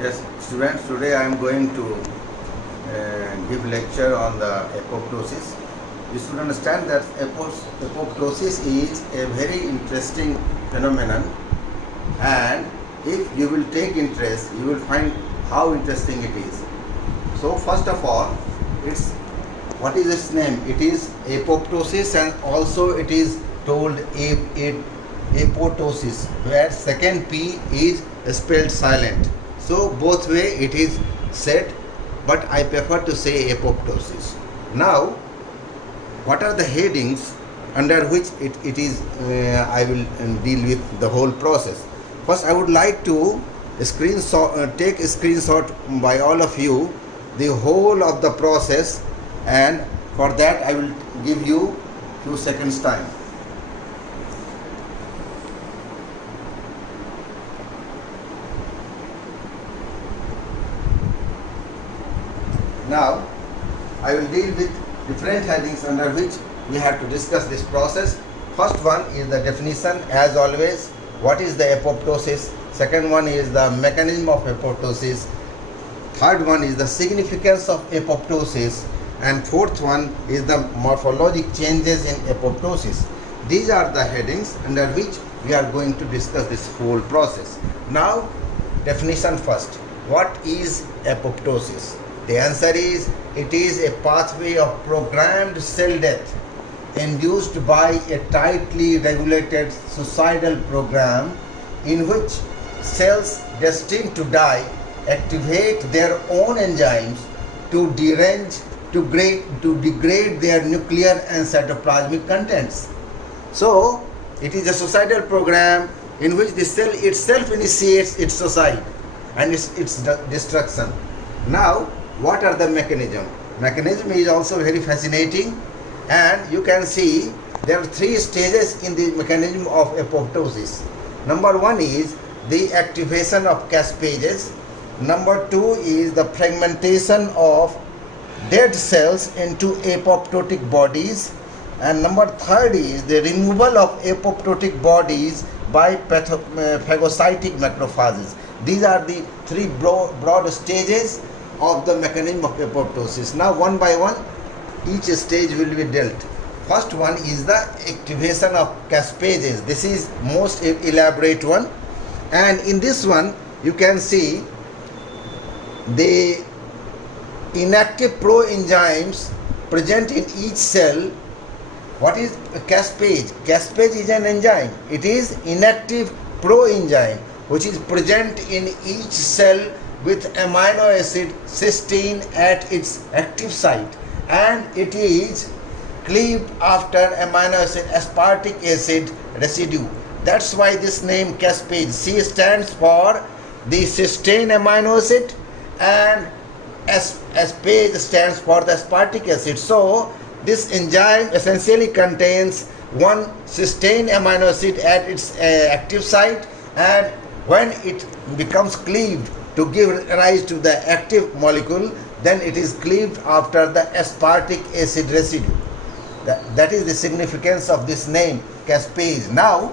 Yes, students, today I am going to give lecture on the apoptosis. You should understand that apoptosis is a very interesting phenomenon, and if you will take interest, you will find how interesting it is. So first of all, it's what is its name? It is apoptosis, and also it is told apoptosis, where second P is spelled silent. So both way it is said, but I prefer to say apoptosis. Now, what are the headings under which it is? I will deal with the whole process. First, I would like to take a screenshot by all of you the whole of the process, and for that I will give you few seconds time. Now, I will deal with different headings under which we have to discuss this process. First one is the definition, as always. What is the apoptosis? Second one is the mechanism of apoptosis. Third one is the significance of apoptosis. And fourth one is the morphologic changes in apoptosis. These are the headings under which we are going to discuss this whole process. Now, definition first. What is apoptosis? The answer is, it is a pathway of programmed cell death induced by a tightly regulated suicidal program in which cells destined to die activate their own enzymes to degrade their nuclear and cytoplasmic contents. So, it is a suicidal program in which the cell itself initiates its suicide and its destruction. Now, what are the mechanism? Mechanism is also very fascinating, and you can see there are three stages in the mechanism of apoptosis. Number one is the activation of caspases. Number two is the fragmentation of dead cells into apoptotic bodies. And number third is the removal of apoptotic bodies by phagocytic macrophages. These are the three broad stages of the mechanism of apoptosis. Now, one by one, each stage will be dealt. First one is the activation of caspases. This is most elaborate one, and in this one you can see the inactive proenzymes present in each cell. What is a caspase? Caspase is an enzyme. It is inactive proenzyme which is present in each cell with amino acid cysteine at its active site, and it is cleaved after amino acid aspartic acid residue. That's why this name caspase. C stands for the cysteine amino acid, and aspase stands for the aspartic acid. So this enzyme essentially contains one cysteine amino acid at its active site, and when it becomes cleaved to give rise to the active molecule, then it is cleaved after the aspartic acid residue. That is the significance of this name, caspase. Now,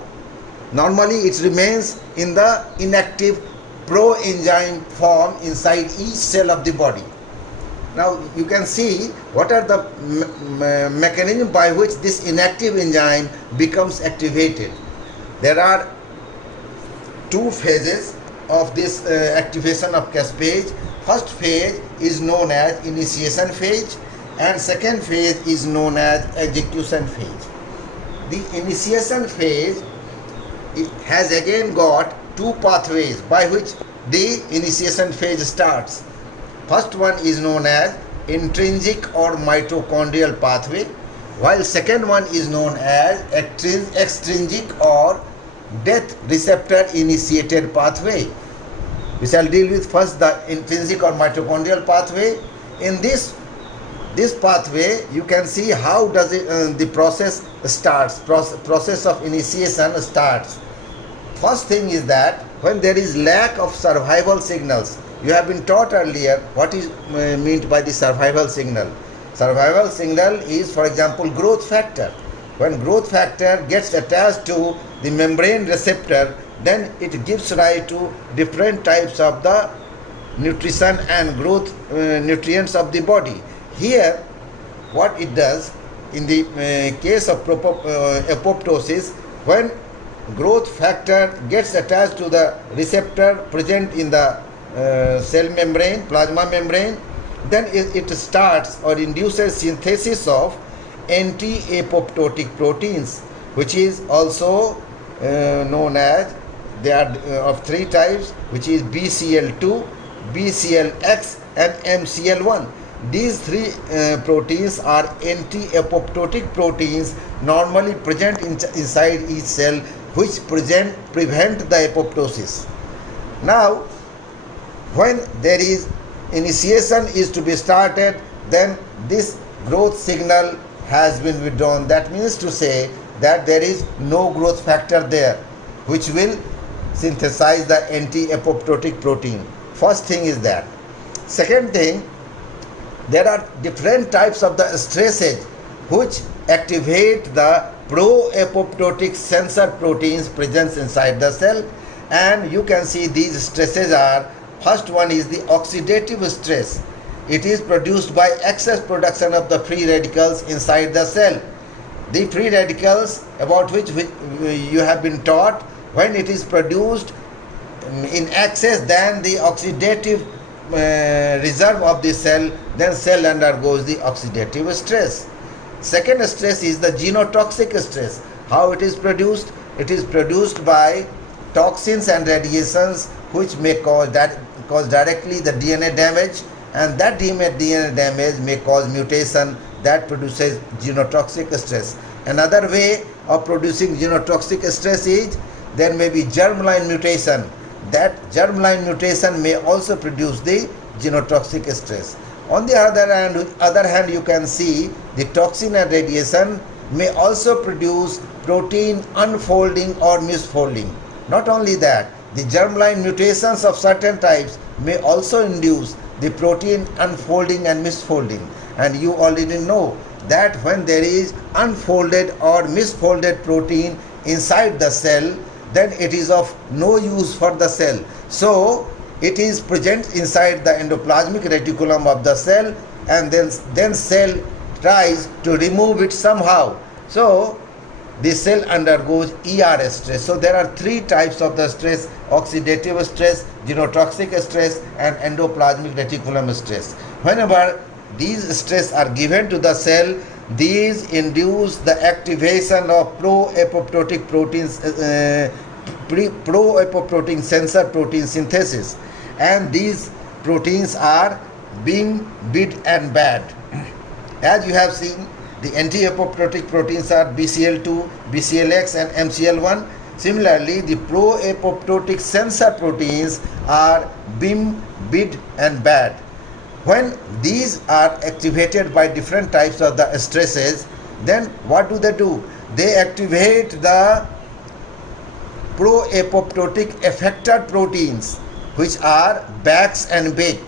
normally it remains in the inactive proenzyme form inside each cell of the body. Now, you can see what are the mechanism by which this inactive enzyme becomes activated. There are two phases of this activation of caspase. First phase is known as initiation phase, and second phase is known as execution phase. The initiation phase, it has again got two pathways by which the initiation phase starts. First one is known as intrinsic or mitochondrial pathway, while second one is known as extrinsic or death receptor initiated pathway. We shall deal with first the intrinsic or mitochondrial pathway. In this pathway, you can see how does it the process starts. Process of initiation starts. First thing is that when there is lack of survival signals, you have been taught earlier what is meant by the survival signal. Survival signal is, for example, growth factor. When growth factor gets attached to the membrane receptor, then it gives rise to different types of the nutrition and growth nutrients of the body. Here, what it does in the case of apoptosis, when growth factor gets attached to the receptor present in the cell membrane, plasma membrane, then it starts or induces synthesis of anti-apoptotic proteins, which is also known as, they are of three types, which is BCL2, BCLX and MCL1. These three proteins are anti-apoptotic proteins normally present inside each cell, which prevent the apoptosis. Now, when there is initiation is to be started, then this growth signal has been withdrawn. That means to say that there is no growth factor there which will synthesize the anti-apoptotic protein. First thing is that. Second thing, there are different types of the stresses which activate the pro-apoptotic sensor proteins present inside the cell, and you can see these stresses are, first one is the oxidative stress. It is produced by excess production of the free radicals inside the cell. The free radicals about which you have been taught, when it is produced in excess than the oxidative reserve of the cell, then cell undergoes the oxidative stress. Second stress is the genotoxic stress. How it is produced? It is produced by toxins and radiations which may cause directly the DNA damage, and that DNA damage may cause mutation that produces genotoxic stress. Another way of producing genotoxic stress is there may be germline mutation. That germline mutation may also produce the genotoxic stress. On the other hand, you can see the toxin and radiation may also produce protein unfolding or misfolding. Not only that, the germline mutations of certain types may also induce the protein unfolding and misfolding. And you already know that when there is unfolded or misfolded protein inside the cell, then it is of no use for the cell. So it is present inside the endoplasmic reticulum of the cell, and then cell tries to remove it somehow. So the cell undergoes ER stress. So there are three types of the stress: oxidative stress, genotoxic stress and endoplasmic reticulum stress. Whenever these stress are given to the cell, these induce the activation of pro-apoptotic proteins, pro-apoptotic sensor protein synthesis, and these proteins are BIM, BID and BAD. As you have seen, the anti-apoptotic proteins are BCL2, BCLX and MCL1. Similarly, the pro-apoptotic sensor proteins are BIM, BID and BAD. When these are activated by different types of the stresses, then what do? They activate the pro-apoptotic effector proteins, which are BAX and BAK.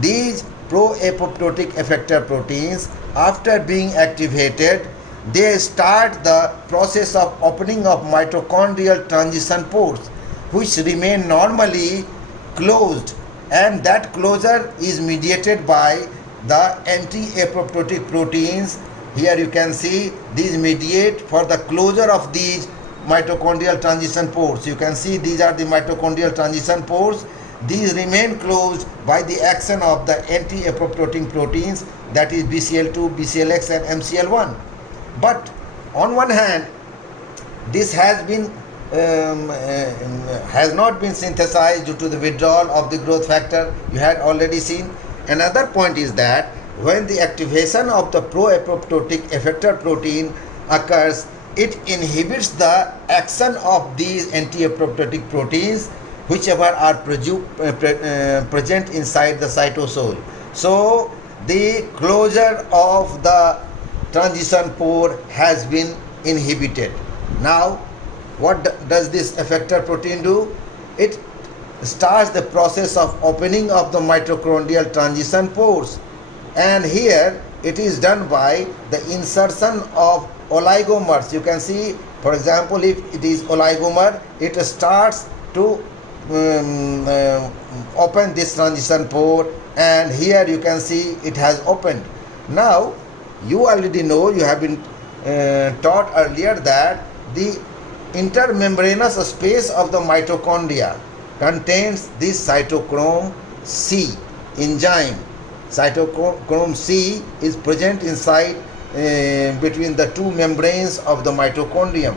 These pro-apoptotic effector proteins, after being activated, they start the process of opening of mitochondrial transition pores, which remain normally closed, and that closure is mediated by the anti-apoptotic proteins. Here you can see these mediate for the closure of these mitochondrial transition pores. You can see these are the mitochondrial transition pores. These remain closed by the action of the anti-apoptotic proteins, that is BCL2, BCLX and MCL1. But on one hand, this has not been synthesized due to the withdrawal of the growth factor. You had already seen. Another point is that when the activation of the pro-apoptotic effector protein occurs, it inhibits the action of these anti-apoptotic proteins whichever are present inside the cytosol. So the closure of the transition pore has been inhibited. Now, what does this effector protein do? It starts the process of opening of the mitochondrial transition pores, and here it is done by the insertion of oligomers. You can see, for example, if it is oligomer, it starts to open this transition port, and here you can see it has opened. Now you already know, you have been taught earlier that the intermembranous space of the mitochondria contains this cytochrome C enzyme. Cytochrome C is present inside between the two membranes of the mitochondrium.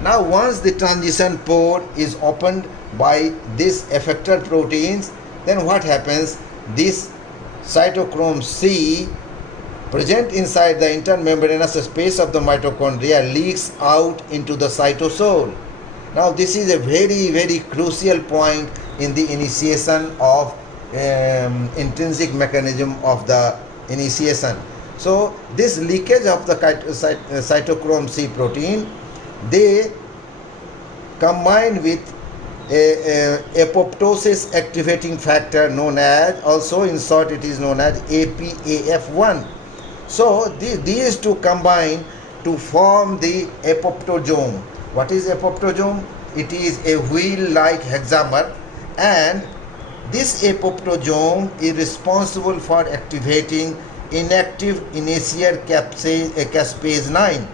Now once the transition port is opened by these effector proteins, then what happens? This cytochrome C present inside the intermembranous space of the mitochondria leaks out into the cytosol. Now this is a very crucial point in the initiation of intrinsic mechanism of the initiation. So this leakage of the cytochrome C protein, they combine with a apoptosis activating factor known as, also in short it is known as APAF1. So these two combine to form the apoptosome. What is apoptosome? It is a wheel-like hexamer, and this apoptosome is responsible for activating inactive initial caspase 9.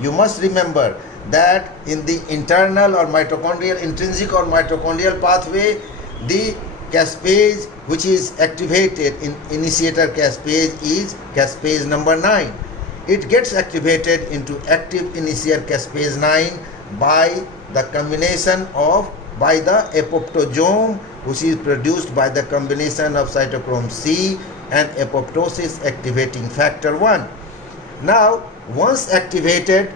You must remember that in the internal or mitochondrial, intrinsic or mitochondrial pathway, the caspase which is activated in initiator caspase is caspase number 9. It gets activated into active initiator caspase 9 by the combination of, by the apoptosome, which is produced by the combination of cytochrome C and apoptosis activating factor 1. Now once activated,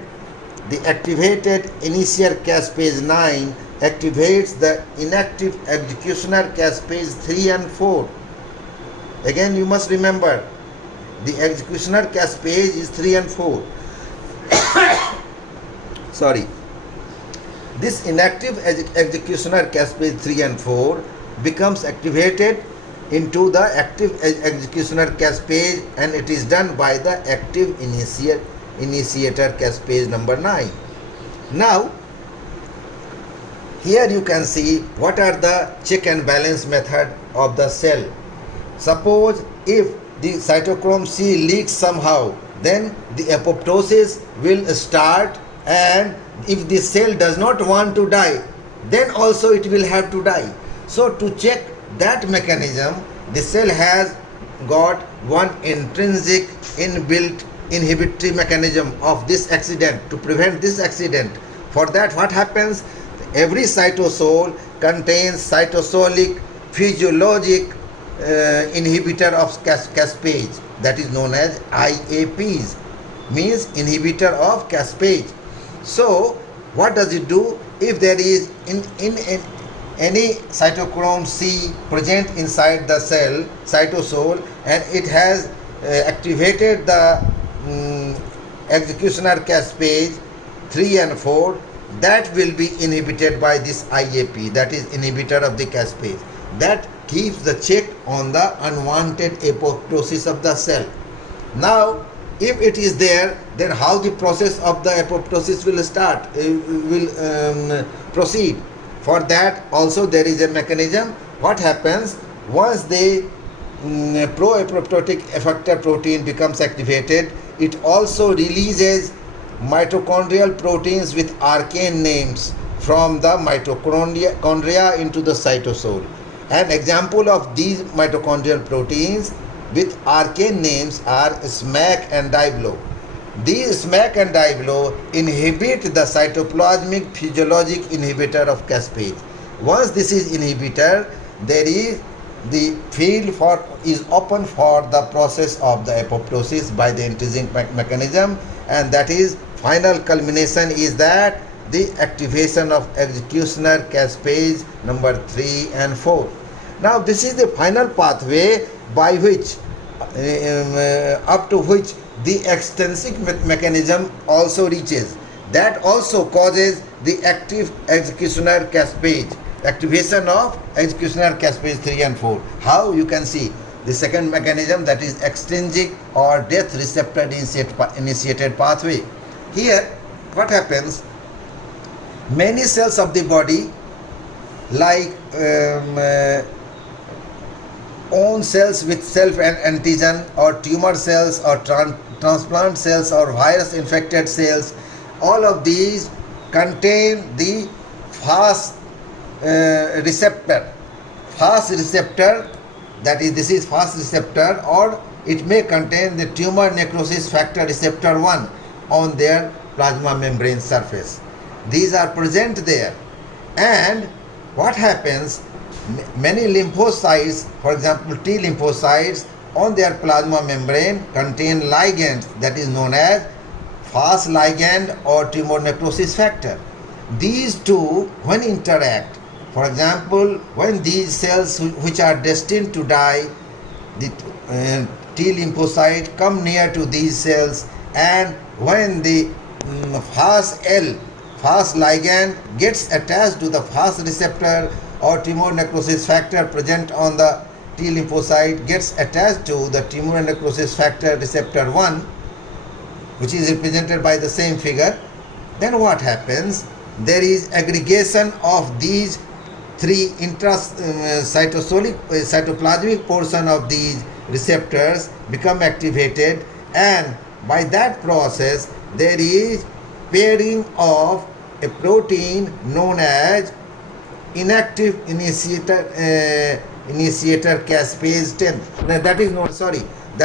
the activated initial caspase 9 activates the inactive executioner caspase 3 and 4. Again you must remember, the executioner caspase is 3 and 4. Sorry. This inactive executioner caspase 3 and 4 becomes activated into the active executioner caspase, and it is done by the active initiator caspase number 9. Now here you can see what are the check and balance method of the cell. Suppose if the cytochrome C leaks somehow, then the apoptosis will start, and if the cell does not want to die, then also it will have to die. So to check that mechanism, the cell has got one intrinsic inbuilt inhibitory mechanism of this accident, to prevent this accident. For that, what happens? Every cytosol contains cytosolic physiologic inhibitor of caspase, that is known as IAPs, means inhibitor of caspase. So what does it do? If there is in any cytochrome C present inside the cell cytosol, and it has activated the executioner caspase 3 and 4, that will be inhibited by this IAP, that is inhibitor of the caspase. That keeps the check on the unwanted apoptosis of the cell. Now if it is there, then how the process of the apoptosis will start, will proceed? For that also there is a mechanism. What happens once the pro-apoptotic effector protein becomes activated? It also releases mitochondrial proteins with arcane names from the mitochondria into the cytosol. An example of these mitochondrial proteins with arcane names are SMAC and DIBLO. These SMAC and DIBLO inhibit the cytoplasmic physiologic inhibitor of caspase. Once this is inhibitor, there is the field is open for the process of the apoptosis by the intrinsic mechanism, and that is final culmination is that the activation of executioner caspase number 3 and 4. Now this is the final pathway by which up to which the extrinsic mechanism also reaches. That also causes the active executioner caspase, activation of executioner caspase 3 and 4. How? You can see the second mechanism, that is extrinsic or death receptor initiated pathway. Here what happens? Many cells of the body like own cells with self antigen, or tumor cells, or transplant cells, or virus infected cells. All of these contain the Fas receptor. Fas receptor, that is, this is Fas receptor, or it may contain the tumor necrosis factor receptor 1 on their plasma membrane surface. These are present there. And what happens, many lymphocytes, for example T lymphocytes, on their plasma membrane contain ligands, that is known as Fas ligand or tumor necrosis factor. These two, when interact, for example, when these cells which are destined to die, the T lymphocyte come near to these cells, and when the Fas ligand gets attached to the Fas receptor or tumor necrosis factor present on the T lymphocyte, gets attached to the tumor necrosis factor receptor 1, which is represented by the same figure, then what happens? There is aggregation of these three cytoplasmic portion of these receptors become activated, and by that process there is pairing of a protein known as inactive initiator caspase 10. That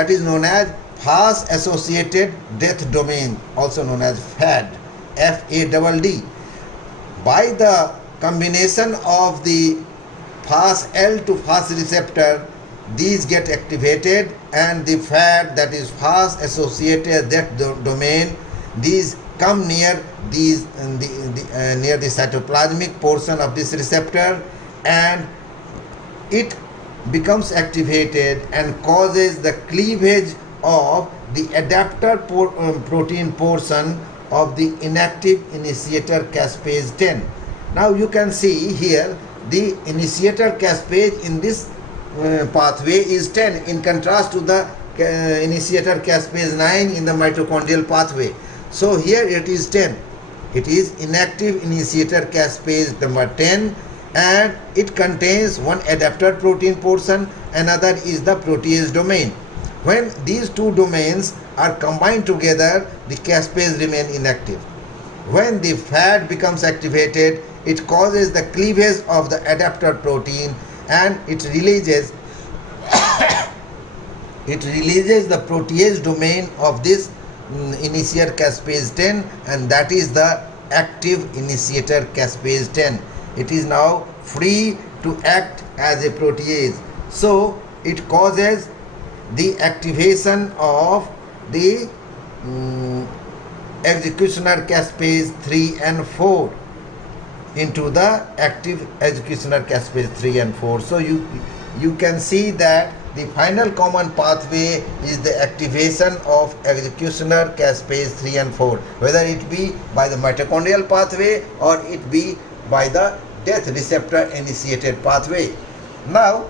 is known as Fas associated death domain, also known as FAD, FADD. By the combination of the Fas-L to Fas receptor, these get activated, and the FAD, that is Fas associated death domain, these come near these near the cytoplasmic portion of this receptor, and it becomes activated and causes the cleavage of the adapter protein portion of the inactive initiator caspase 10. Now you can see here the initiator caspase in this pathway is 10, in contrast to the initiator caspase 9 in the mitochondrial pathway. So here it is 10. It is inactive initiator caspase number 10, and it contains one adapter protein portion, another is the protease domain. When these two domains are combined together, the caspase remain inactive. When the FAD becomes activated, it causes the cleavage of the adapter protein, and it releases the protease domain of this initiator caspase 10, and that is the active initiator caspase 10. It is now free to act as a protease. So it causes the activation of the executioner caspase 3 and 4 into the active executioner caspase 3 and 4. So you can see that the final common pathway is the activation of executioner caspase 3 and 4, whether it be by the mitochondrial pathway or it be by the death receptor initiated pathway. Now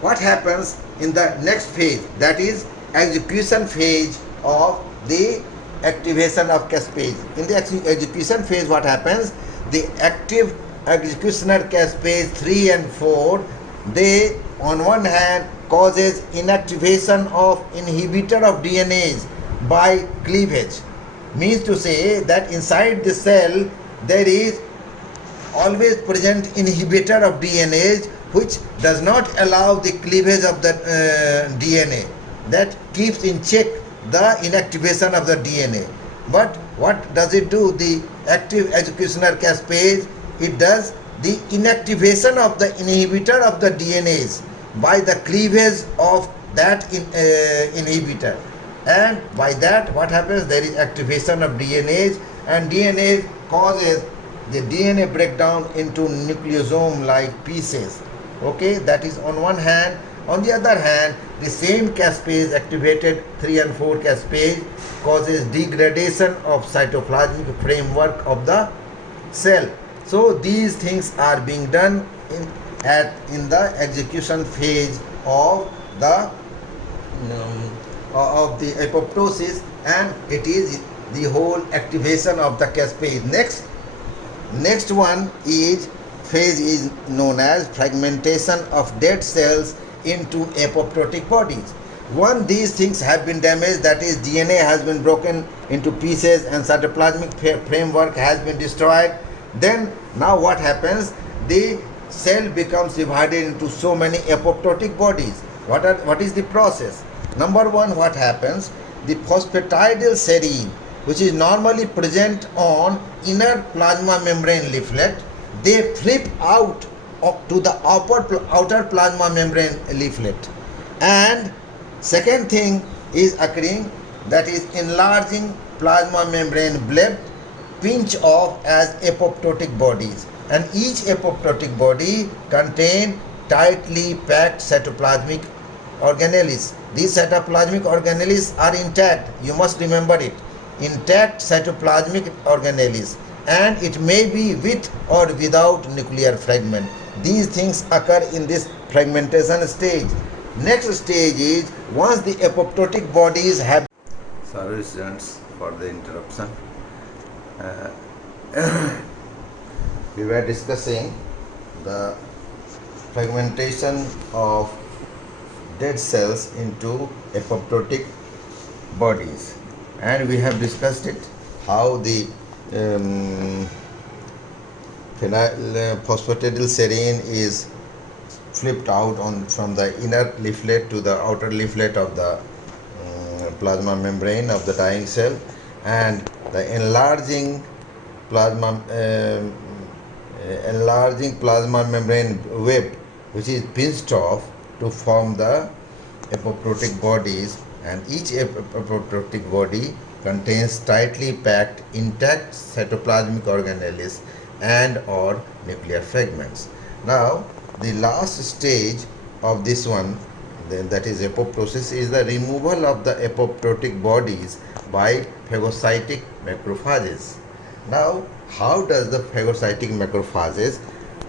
what happens in the next phase, that is execution phase of the activation of caspase. In the execution phase, what happens? The active executioner caspase 3 and 4, they on one hand causes inactivation of inhibitor of DNase by cleavage. Means to say that inside the cell there is always present inhibitor of DNase which does not allow the cleavage of the DNA, that keeps in check the inactivation of the DNA. But what does it do? The active executioner caspase, it does the inactivation of the inhibitor of the DNase by the cleavage of that inhibitor, and by that what happens? There is activation of DNase, and DNA causes the DNA breakdown into nucleosome like pieces. Okay, that is on one hand. On the other hand, the same caspase, activated 3 and 4 caspase, causes degradation of cytoplasmic framework of the cell. So these things are being done in the execution phase of the apoptosis, and it is the whole activation of the caspase. Next one is phase is known as fragmentation of dead cells into apoptotic bodies. Once these things have been damaged, that is DNA has been broken into pieces and cytoplasmic framework has been destroyed, then now what happens? The cell becomes divided into so many apoptotic bodies. What is the process? Number one, what happens? The phosphatidyl serine, which is normally present on inner plasma membrane leaflet, they flip out to the outer plasma membrane leaflet. And second thing is occurring, that is enlarging plasma membrane bleb pinch off as apoptotic bodies, and each apoptotic body contain tightly packed cytoplasmic organelles. These cytoplasmic organelles are intact, you must remember it, intact cytoplasmic organelles, and it may be with or without nuclear fragment. These things occur in this fragmentation stage. Next stage is once the apoptotic bodies have. Sorry students for the interruption. We were discussing the fragmentation of dead cells into apoptotic bodies, and we have discussed it, how the phosphatidyl serine is flipped out from the inner leaflet to the outer leaflet of the plasma membrane of the dying cell, and the enlarging plasma membrane web, which is pinched off to form the apoptotic bodies, and each apoptotic body contains tightly packed intact cytoplasmic organelles and or nuclear fragments. Now the last stage of this one, that is apoptosis, is the removal of the apoptotic bodies by phagocytic macrophages. Now how does the phagocytic macrophages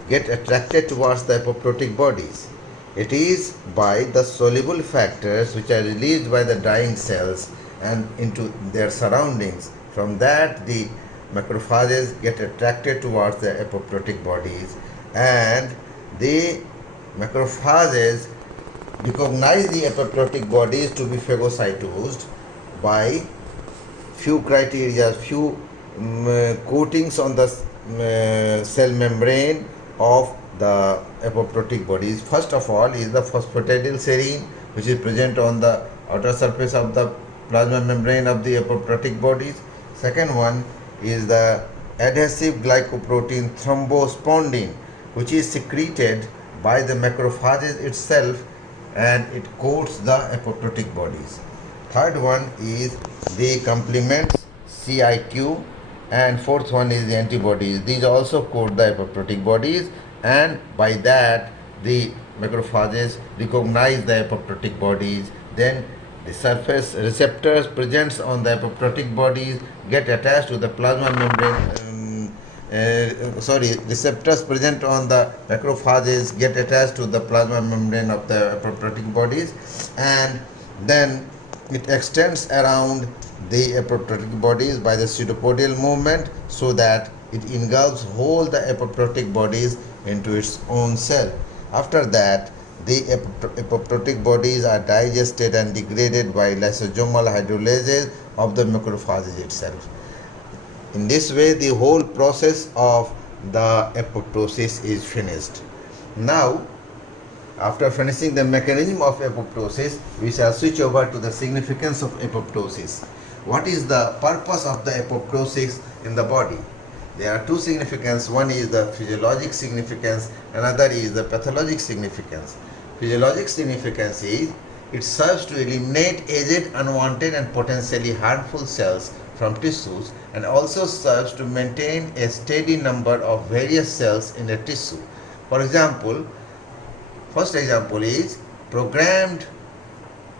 get attracted towards the apoptotic bodies? It is by the soluble factors which are released by the dying cells and into their surroundings. From that the macrophages get attracted towards the apoptotic bodies, and the macrophages recognize the apoptotic bodies to be phagocytosed by few criteria, few coatings on the cell membrane of the apoptotic bodies. First of all is the phosphatidyl serine, which is present on the outer surface of the plasma membrane of the apoptotic bodies. Second one is the adhesive glycoprotein thrombospondin, which is secreted by the macrophages itself, and it coats the apoptotic bodies. Third one is the complements CIQ, and fourth one is the antibodies. These also coat the apoptotic bodies, and by that the macrophages recognize the apoptotic bodies. Then the surface receptors present on the apoptotic bodies get attached to the plasma membrane. Receptors present on the macrophages get attached to the plasma membrane of the apoptotic bodies, and then it extends around the apoptotic bodies by the pseudopodial movement, so that it engulfs whole the apoptotic bodies into its own cell. After that, the apoptotic bodies are digested and degraded by lysosomal hydrolases of the macrophages itself. In this way, the whole process of the apoptosis is finished. Now, after finishing the mechanism of apoptosis, we shall switch over to the significance of apoptosis. What is the purpose of the apoptosis in the body? There are two significance. One is the physiologic significance, another is the pathologic significance. Physiologic significance is it serves to eliminate aged, unwanted and potentially harmful cells from tissues, and also serves to maintain a steady number of various cells in a tissue. For example, first example is programmed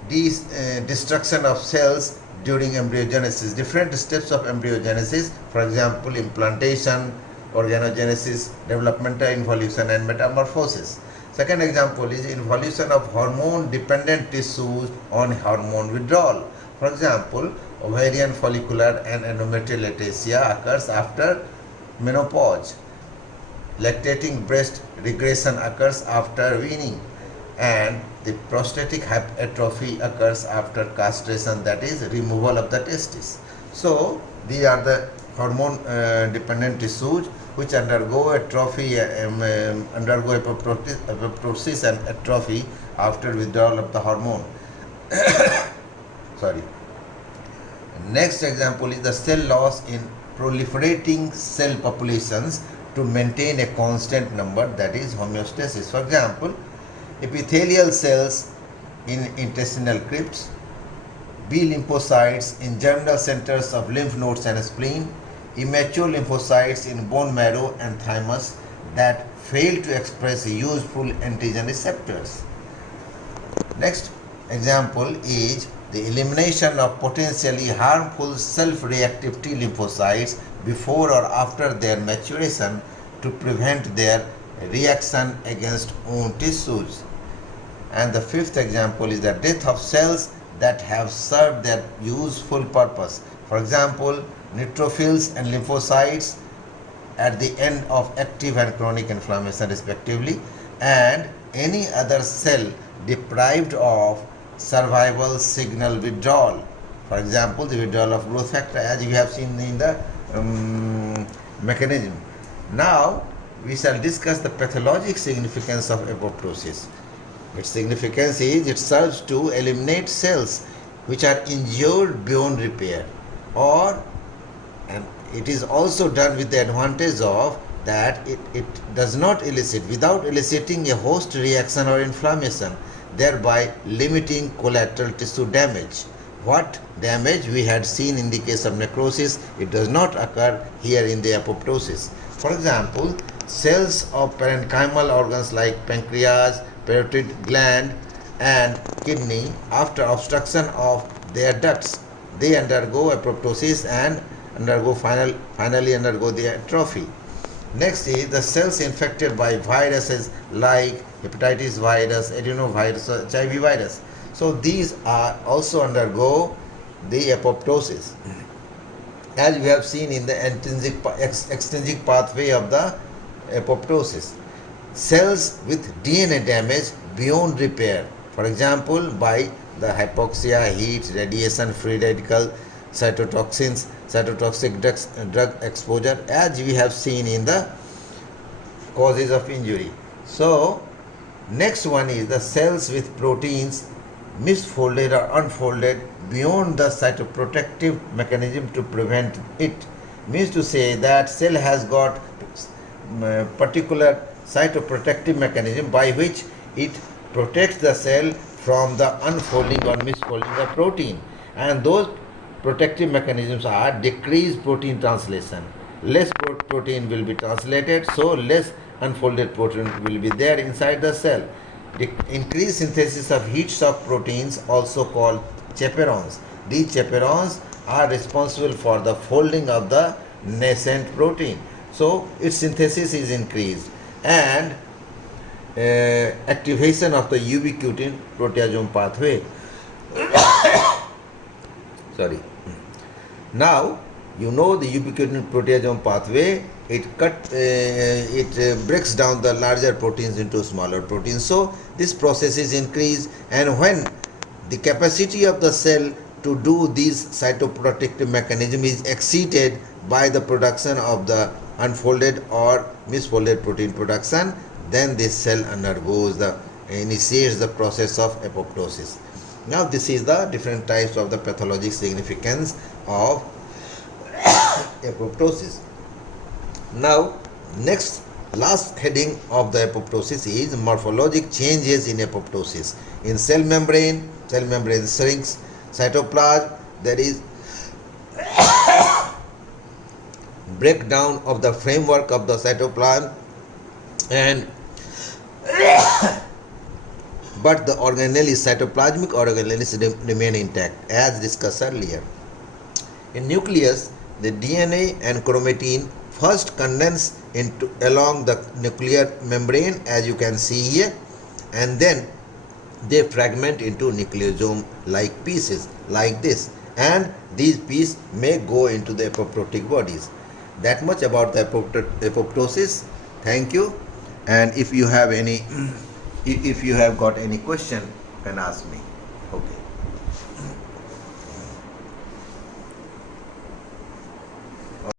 destruction of cells during embryogenesis. Different steps of embryogenesis, for example, implantation, organogenesis, developmental involution and metamorphosis. Second example is involution of hormone-dependent tissues on hormone withdrawal. For example, ovarian follicular and endometrial ataxia occurs after menopause. lactating breast regression occurs after weaning, and the prostatic hypertrophy occurs after castration, that is removal of the testis. So these are the hormone dependent tissues which undergo atrophy, undergo apoptosis and atrophy after withdrawal of the hormone. Sorry. Next example is the cell loss in proliferating cell populations to maintain a constant number, that is homeostasis. For example, epithelial cells in intestinal crypts, B lymphocytes in germinal centers of lymph nodes and spleen, immature lymphocytes in bone marrow and thymus that fail to express useful antigen receptors. Next example is the elimination of potentially harmful self-reactive T lymphocytes before or after their maturation to prevent their reaction against own tissues. And the fifth example is the death of cells that have served their useful purpose. For example, neutrophils and lymphocytes at the end of active and chronic inflammation respectively, and any other cell deprived of survival signal withdrawal. For example, the withdrawal of growth factor, as we have seen in the mechanism. Now, we shall discuss the pathologic significance of apoptosis. Its significance is it serves to eliminate cells which are injured beyond repair, and it is also done with the advantage of that it does not elicit, without eliciting a host reaction or inflammation, thereby limiting collateral tissue damage. What damage we had seen in the case of necrosis, it does not occur here in the apoptosis. For example, cells of parenchymal organs like pancreas, parotid gland and kidney, after obstruction of their ducts, they undergo apoptosis and finally undergo the atrophy. Next is the cells infected by viruses like hepatitis virus, adenovirus, HIV virus. So these are also undergo the apoptosis, as we have seen in the extrinsic pathway of the apoptosis. Cells with DNA damage beyond repair, for example, by the hypoxia, heat, radiation, free radical, cytotoxins, cytotoxic drug exposure, as we have seen in the causes of injury. So, next one is the cells with proteins misfolded or unfolded beyond the cytoprotective mechanism to prevent it. Means to say that cell has got particular cytoprotective mechanism by which it protects the cell from the unfolding or misfolding of protein, and those protective mechanisms are decreased protein translation. Less protein will be translated, so less unfolded protein will be there inside the cell. The increased synthesis of heat shock proteins, also called chaperones. These chaperones are responsible for the folding of the nascent protein. So its synthesis is increased, and activation of the ubiquitin proteasome pathway. Sorry. Now you know the ubiquitin proteasome pathway. It breaks down the larger proteins into smaller proteins. So this process is increased, and when the capacity of the cell to do this cytoprotective mechanism is exceeded by the production of the unfolded or misfolded protein production, then this cell initiates the process of apoptosis. Now this is the different types of the pathologic significance of apoptosis. Now last heading of the apoptosis is morphologic changes in apoptosis. In cell membrane shrinks, cytoplasm, there is breakdown of the framework of the cytoplasm, and but the organelles, cytoplasmic organelles remain intact, as discussed earlier. In nucleus, the DNA and chromatin first condense along the nuclear membrane, as you can see here, and then they fragment into nucleosome like pieces like this, and these pieces may go into the apoptotic bodies. That much about the apoptosis. Thank you. And if you have any, if you have got any question, you can ask me. Okay.